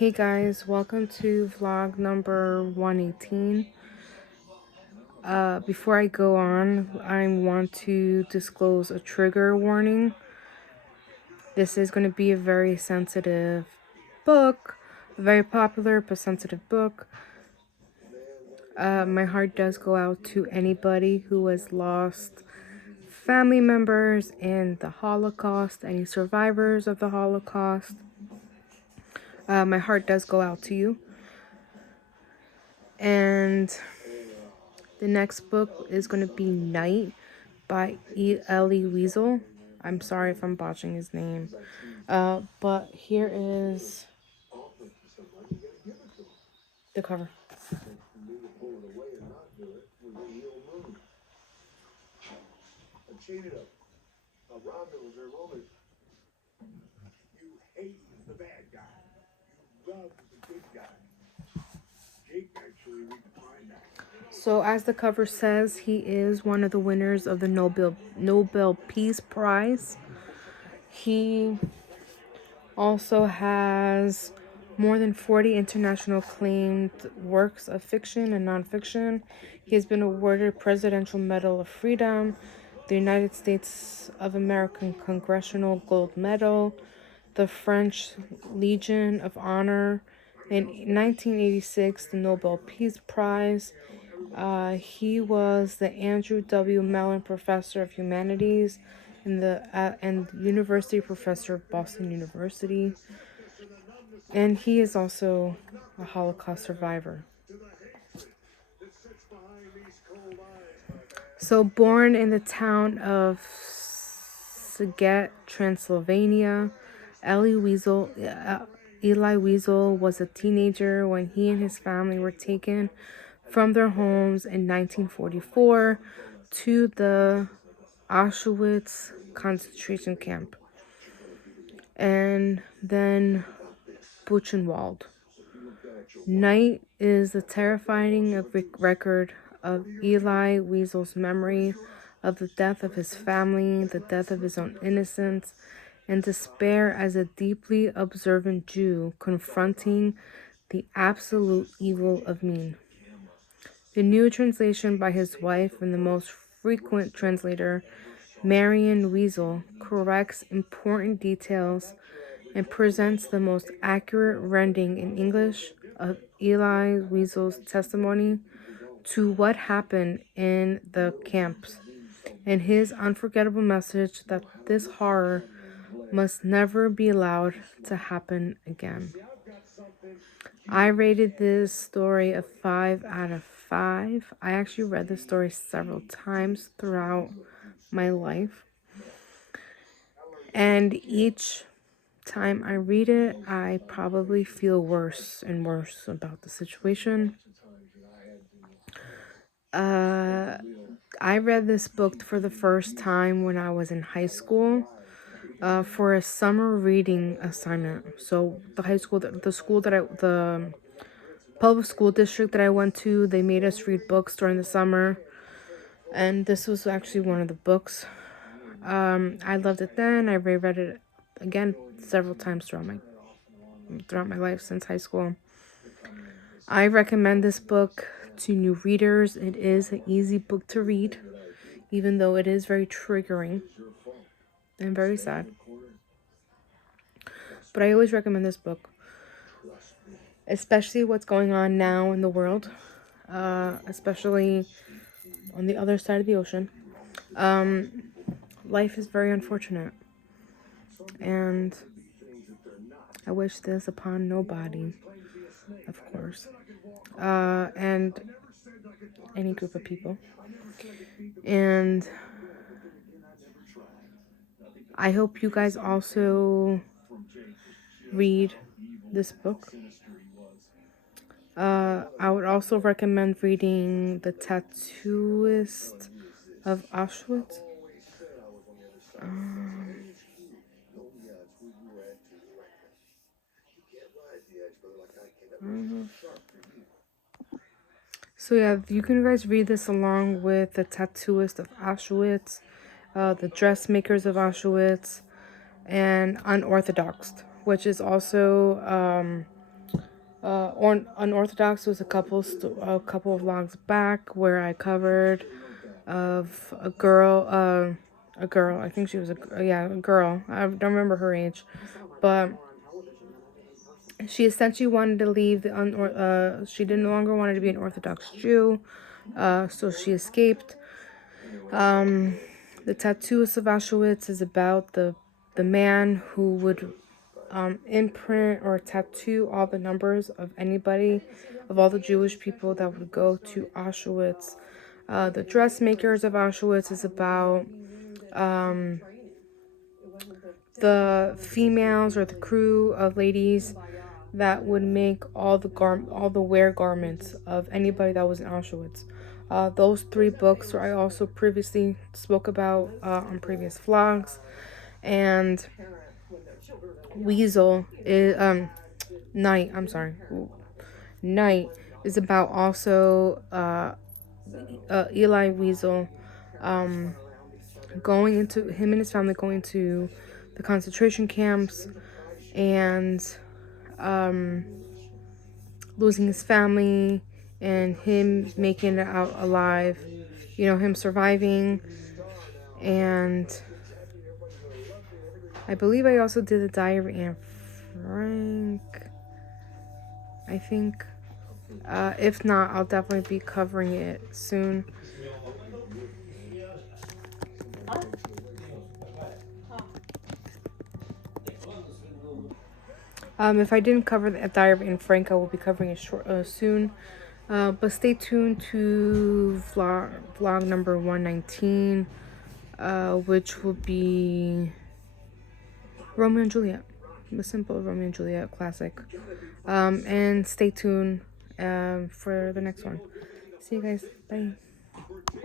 Hey guys, welcome to vlog number 118. Before I go on, I want to disclose a trigger warning. This is going to be a very sensitive book, a very popular but sensitive book. My heart does go out to anybody who has lost family members in the Holocaust, any survivors of the Holocaust. My heart does go out to you. And the next book is going to be Night by Elie Wiesel. I'm sorry if I'm botching his name. But here is the cover. You hate the bad guy. You love the good guy. Jake actually redefined that. So as the cover says, he is one of the winners of the Nobel Peace Prize. He also has more than 40 international acclaimed works of fiction and nonfiction. He has been awarded Presidential Medal of Freedom, the United States of America Congressional Gold Medal, the French Legion of Honor, in 1986 the Nobel Peace Prize. He was the Andrew W. Mellon Professor of Humanities and University Professor of Boston University. And he is also a Holocaust survivor. So born in the town of Sighet, Transylvania, Elie Wiesel was a teenager when he and his family were taken from their homes in 1944 to the Auschwitz concentration camp, and then Buchenwald. Night is the terrifying record of Elie Wiesel's memory of the death of his family, the death of his own innocence, and despair as a deeply observant Jew confronting the absolute evil of mean. The new translation by his wife and the most frequent translator, Marion Wiesel, corrects important details and presents the most accurate rendering in English of Elie Wiesel's testimony to what happened in the camps and his unforgettable message that this horror must never be allowed to happen again. I rated this story a 5 out of 5. I actually read this story several times throughout my life. And each time I read it, I probably feel worse and worse about the situation. I read this book for the first time when I was in high school for a summer reading assignment. So the public school district that I went to, they made us read books during the summer, and this was actually one of the books. I loved it then. I reread it again several times throughout my life since high school. I recommend this book to new readers. It is an easy book to read, even though it is very triggering and very sad. But I always recommend this book, especially what's going on now in the world, especially on the other side of the ocean. Life is very unfortunate, and I wish this upon nobody, of course, and any group of people. And I hope you guys also read this book. I would also recommend reading The Tattooist of Auschwitz. So yeah, you can guys read this along with The Tattooist of Auschwitz, The Dressmakers of Auschwitz, and Unorthodoxed, which is also Or Unorthodox was a couple of vlogs back where I covered of a girl. I think she was a girl. I don't remember her age, but she essentially wanted to leave she no longer wanted to be an Orthodox Jew, so she escaped. The Tattoos of Auschwitz is about the man who would imprint or tattoo all the numbers of anybody, of all the Jewish people that would go to Auschwitz. The dressmakers of Auschwitz is about the females or the crew of ladies that would make all the wear garments of anybody that was in Auschwitz. Those 3 books I also previously spoke about on previous vlogs, and Wiesel is Night. I'm sorry, Night is about also Elie Wiesel, going into him and his family going to the concentration camps and losing his family and him making it out alive, him surviving. And I believe I also did the Diary of Anne Frank, I think. If not, I'll definitely be covering it soon. If I didn't cover the Diary of Anne Frank, I will be covering it soon. But stay tuned to vlog number 119, which will be Romeo and Juliet, the simple Romeo and Juliet classic. And stay tuned for the next one. See you guys. Bye.